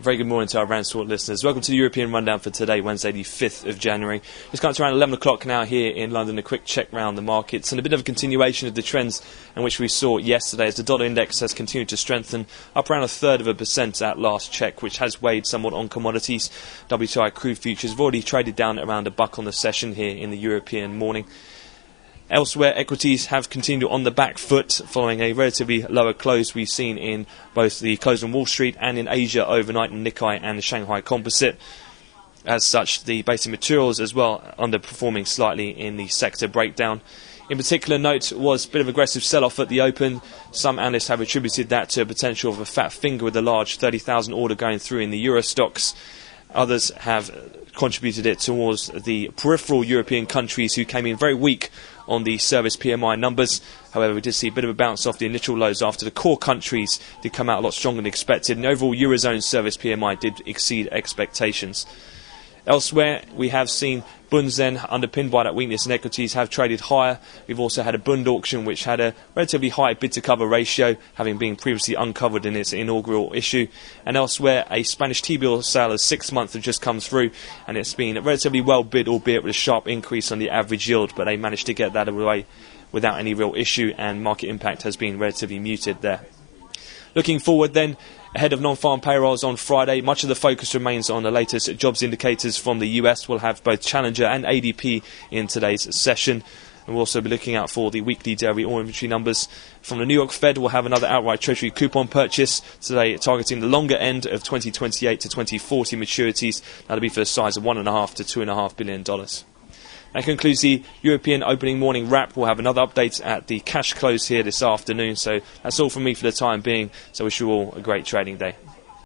Very good morning to our RANsquawk listeners. Welcome to the European Rundown for today, Wednesday the 5th of January. It's come to around 11 o'clock now here in London. A quick check round the markets and a bit of a continuation of the trends in which we saw yesterday as the dollar index has continued to strengthen, up around 0.33% at last check, which has weighed somewhat on commodities. WTI crude futures have already traded down at around $1 on the session here in the European morning. Elsewhere, equities have continued on the back foot following a relatively lower close we've seen in both the close on Wall Street and in Asia overnight in Nikkei and the Shanghai Composite. As such, the basic materials as well underperforming slightly in the sector breakdown. In particular, note was a bit of aggressive sell-off at the open. Some analysts have attributed that to a potential of a fat finger with a large 30,000 order going through in the Euro stocks. Others have contributed it towards the peripheral European countries who came in very weak on the service PMI numbers. However, we did see a bit of a bounce off the initial lows after the core countries did come out a lot stronger than expected, and the overall Eurozone service PMI did exceed expectations. Elsewhere, we have seen bunds then, underpinned by that weakness in equities, have traded higher. We've also had a bund auction which had a relatively high bid-to-cover ratio, having been previously uncovered in its inaugural issue. And elsewhere, a Spanish T-bill sale of 6 months have just come through, and it's been relatively well bid, albeit with a sharp increase on the average yield, but they managed to get that away without any real issue, and market impact has been relatively muted there. Looking forward then, ahead of non-farm payrolls on Friday, much of the focus remains on the latest jobs indicators from the US. We'll have both Challenger and ADP in today's session. And we'll also be looking out for the weekly dairy ore inventory numbers. From the New York Fed, we'll have another outright Treasury coupon purchase today, targeting the longer end of 2028 to 2040 maturities. That'll be for the size of $1.5 to $2.5 billion. That concludes the European opening morning wrap. We'll have another update at the cash close here this afternoon. So that's all from me for the time being. So I wish you all a great trading day.